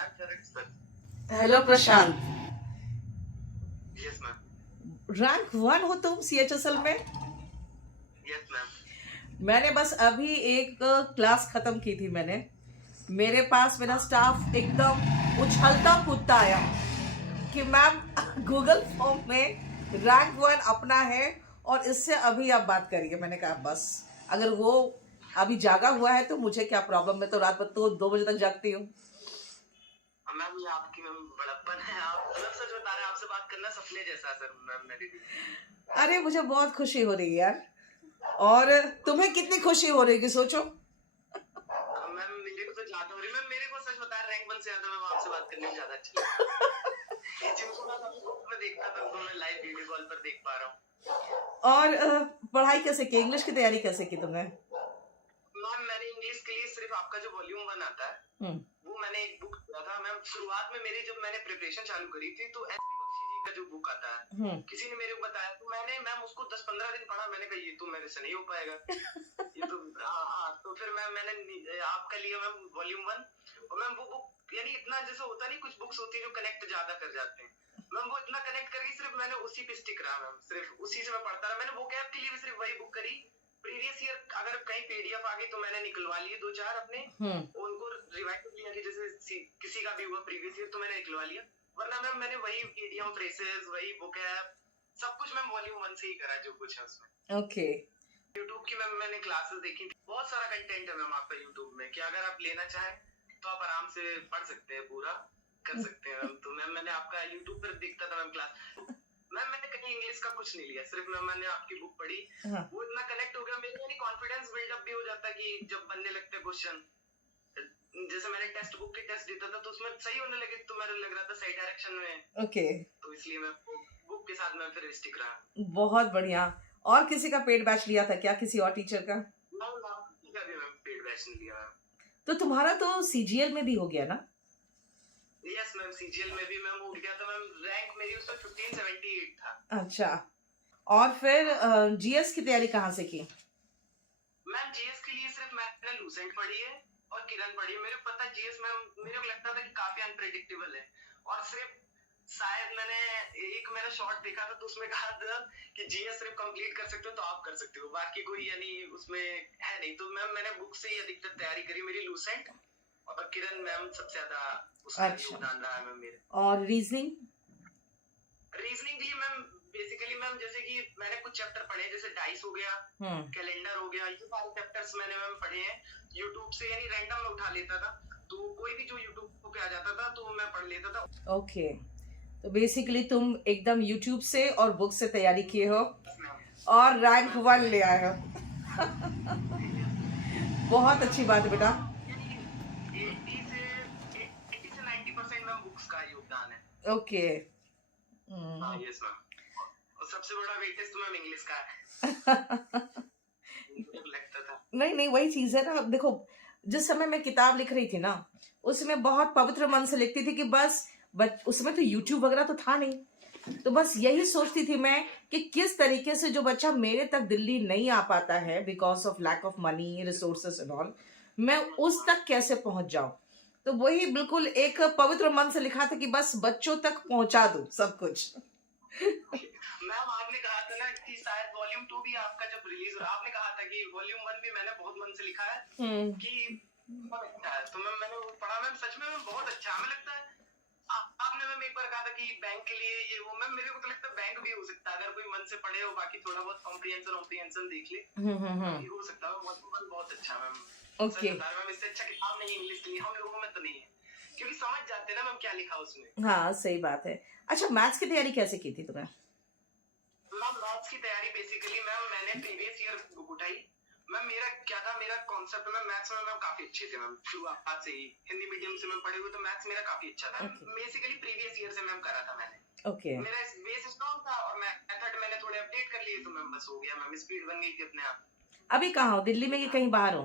Hello प्रशांत, yes ma'am. Rank 1 हो तुम CHSL में? Yes ma'am. मैंने बस अभी एक क्लास खत्म की थी मैंने। मेरे पास मेरा स्टाफ एकदम उछलता कूदता आया कि मैम गूगल फॉर्म में रैंक 1 अपना है और इससे अभी आप बात करिए। मैंने कहा बस, अगर वो अभी जागा हुआ है तो मुझे क्या प्रॉब्लम, मैं तो रात भर तो 2 बजे तक जागती हूँ। मैम ये आपकी मैम बड़प्पन है। आप मतलब सच बता रहे हैं, आपसे बात करना सपने जैसा है सर मैम मेरे लिए। अरे मुझे बहुत खुशी हो रही है यार, और तुम्हें कितनी खुशी हो रही है कि सोचो। मैम मेरे को तो ज्यादा हो रही है। मैम मेरे को सच बता रहे, रैंक 1 से ज्यादा मैम आपसे बात करने में ज्यादा अच्छी लगती है। जिनको मैं अभी ग्रुप में देखता था उनको मैं लाइव वीडियो कॉल पर देख पा रहा हूँ। और पढ़ाई कैसे की, इंग्लिश की तैयारी कैसे की तुमने? मैम मैंने इंग्लिश के लिए सिर्फ आपका जो वॉल्यूम 1 आता है वो मैंने एक बुक पढ़ा था। मैम शुरुआत में मेरी जब मैंने प्रिपरेशन चालू करी थी तो एसपी बख्शी जी का जो बुक आता है किसी ने मेरे को बताया, तो मैंने मैम उसको 10-15 दिन पढ़ा। मैंने कहा ये तो मेरे से नहीं हो पाएगा। ये तो तो फिर मैंने आपका लिया मैम वॉल्यूम 1। और मैम वो बुक यानी इतना जैसे होता नहीं, कुछ बुक्स होती है जो कनेक्ट ज्यादा कर जाते हैं, मैम वो इतना कनेक्ट करके सिर्फ मैंने उसी पे स्टिक रहा। मैम सिर्फ उसी से मैं पढ़ता रहा। मैंने वो कैप के लिए भी सिर्फ वही बुक करी। प्रीवियस ईयर अगर कहीं पीडीएफ आ गई तो मैंने निकलवा लिए 2-4 अपने, उनको रिवाइज कर लिया कि जैसे किसी का भी हुआ प्रीवियस ईयर तो मैंने निकलवा लिया। वरना मैम मैंने वही इडियम फ्रेसेस वही बुक है सब कुछ मैम वॉल्यूम 1 से ही करा जो कुछ है उसमें। ओके। यूट्यूब की मैम मैंने क्लासेस देखी थी। बहुत सारा कंटेंट है मैम आपका यूट्यूब में कि अगर आप लेना चाहें तो आप आराम से पढ़ सकते हैं, पूरा कर सकते हैं मैम। तो मैम मैंने आपका यूट्यूब पर देखता था मैम क्लास। मैम मैंने कहीं इंग्लिश का कुछ नहीं लिया, सिर्फ मैम मैंने आपकी बुक पढ़ी। हाँ। वो इतना कनेक्ट हो गया मेरे यानी कॉन्फिडेंस बिल्डअप भी हो जाता है कि जब बनने लगते हैं क्वेश्चन, जैसे मैंने टेक्स्ट बुक के टेस्ट देता था तो उसमें सही होने लगे तो मेरे लग रहा था सही डायरेक्शन में। ओके, तो इसलिए मैं बुक के साथ मैं फिर स्टिक रहा। बहुत बढ़िया। और किसी का पेड बैच लिया था क्या, किसी और टीचर का? किसी का भी मैम पेड बैच नहीं लिया मैम। तो तुम्हारा तो CGL में भी हो गया ना? यस मैम, सीजीएल में भी मैम हो गया था मैम। रैंक मेरी उसमें 1578 था। अच्छा, और फिर GS की तैयारी कहाँ से की? मैम जीएस के लिए सिर्फ मैंने लूसेंट पढ़ी है और किरण पढ़ी है। मेरे को पता जीएस मैम मेरे को लगता था कि काफी अनप्रेडिक्टेबल है, और सिर्फ शायद मैंने एक मेरा शॉर्ट देखा था तो उसमें कहा था कि जीएस सिर्फ कंप्लीट कर सकते हो तो आप कर सकते हो, बाकी कोई यानी उसमें है नहीं। तो मैम मैंने बुक से ही अधिकतर तैयारी करी। मेरी लूसेंट और किरण मैम सबसे ज्यादा उसका योगदान रहा है मैम मेरे। और रीजनिंग? रीजनिंग के लिए मैम बेसिकली मैम जैसे कि मैंने कुछ चैप्टर पढ़े जैसे डाइस हो गया, कैलेंडर हो गया, ये सारे चैप्टर्स मैंने मैम पढ़े हैं यूट्यूब से, यानी रैंडम में उठा लेता था तो कोई भी जो यूट्यूब पे आ जाता था तो मैं पढ़ लेता था। ओके, तो बेसिकली तुम एकदम YouTube से और बुक से तैयारी किए हो और रैंक 1 ले आए हो। बहुत अच्छी बात है बेटा। 80 से 90% मैम बुक्स का योगदान है। ओके। यस मैम, और सबसे बड़ा वेटेज तो मैम इंग्लिश का है। लगता था नहीं नहीं, वही चीज है ना। देखो, जिस समय मैं किताब लिख रही थी ना, उसमें बहुत पवित्र मन से लिखती थी कि बस उसमें तो YouTube वगैरह तो था नहीं, तो बस यही सोचती थी मैं कि किस तरीके से जो बच्चा मेरे तक दिल्ली नहीं आ पाता है because of lack of money resources and all, मैं उस तक कैसे पहुंच जाऊं। तो वही बिल्कुल एक पवित्र मन से लिखा था कि बस बच्चों तक पहुंचा दूं सब कुछ। मैम आपने कहा था ना कि शायद वॉल्यूम 2 भी आपका जब रिलीज हो, आपने कहा था कि वॉल्यूम 1 भी मैंने बहुत मन से लिखा है कि बहुत अच्छा है। तो मैंने वो पढ़ा मैम, सच में मैम बहुत अच्छा हमें लगता है। आपने मैम एक बार कहा था कि बैंक के लिए ये वो, मैम मेरे को तो लगता है बैंक भी हो सकता है अगर कोई मन से पढ़े हो, बाकी थोड़ा बहुत कॉम्प्रिहेंशन देख ले हो सकता है। बहुत अच्छा मैम। ओके मैम इससे अच्छा किताब नहीं इंग्लिश के लिए हम लोगों में तो नहीं है, क्योंकि समझ जाते हैं ना मैम क्या लिखा उसमें। हाँ सही बात है। अच्छा, मैथ्स की तैयारी कैसे की थी तुमने? मैम मैथ्स की तैयारी बेसिकली मैम मैंने प्रीवियस ईयर बुक उठाई। मैम मेरा क्या था, मेरा कॉन्सेप्ट में मैथ्स में मैम काफी अच्छे थे मैम शुरुआत से ही। हिंदी मीडियम से मैं पढ़े हुए तो मैथ्स मेरा काफी अच्छा था। बेसिकली प्रीवियस ईयर से मैम करा था मैंने। ओके, मेरा बेस स्ट्रॉन्ग था और मेथड मैंने थोड़े अपडेट कर लिए तो मैम बस हो गया मैम, स्पीड बन गई थी अपने आप। अभी कहाँ हो, दिल्ली में कि कहीं बाहर हो?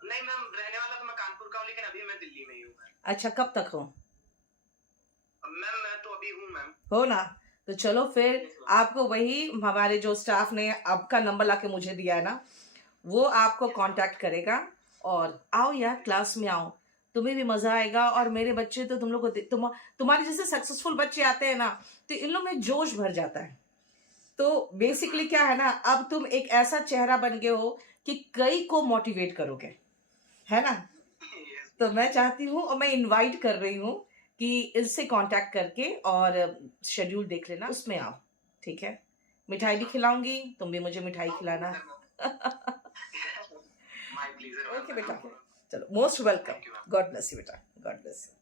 नहीं मैम, रहने वाला तो मैं कानपुर का हूँ लेकिन अभी मैं दिल्ली में ही हूँ। अच्छा, कब तक हो? मैम मैं तो अभी हूँ मैम। हो ना, तो चलो फिर आपको वही हमारे जो स्टाफ ने आपका नंबर लाके मुझे दिया है ना, वो आपको कांटेक्ट करेगा और आओ यार क्लास में आओ। तुम्हें भी मजा आएगा। और मेरे बच्चे तो तुम लोग को तुम्हारे जैसे सक्सेसफुल बच्चे आते हैं ना, तो इन लोग में जोश भर जाता है। तो बेसिकली क्या है ना, अब तुम एक ऐसा चेहरा बन गए हो कि कई को मोटिवेट करोगे, है ना। तो मैं चाहती हूँ और मैं इनवाइट कर रही हूँ कि इससे कांटेक्ट करके और शेड्यूल देख लेना, उसमें आओ, ठीक है। मिठाई भी खिलाऊंगी, तुम भी मुझे मिठाई खिलाना। ओके बेटा, चलो, most welcome. God bless you बेटा, गॉड ब्लेस यू।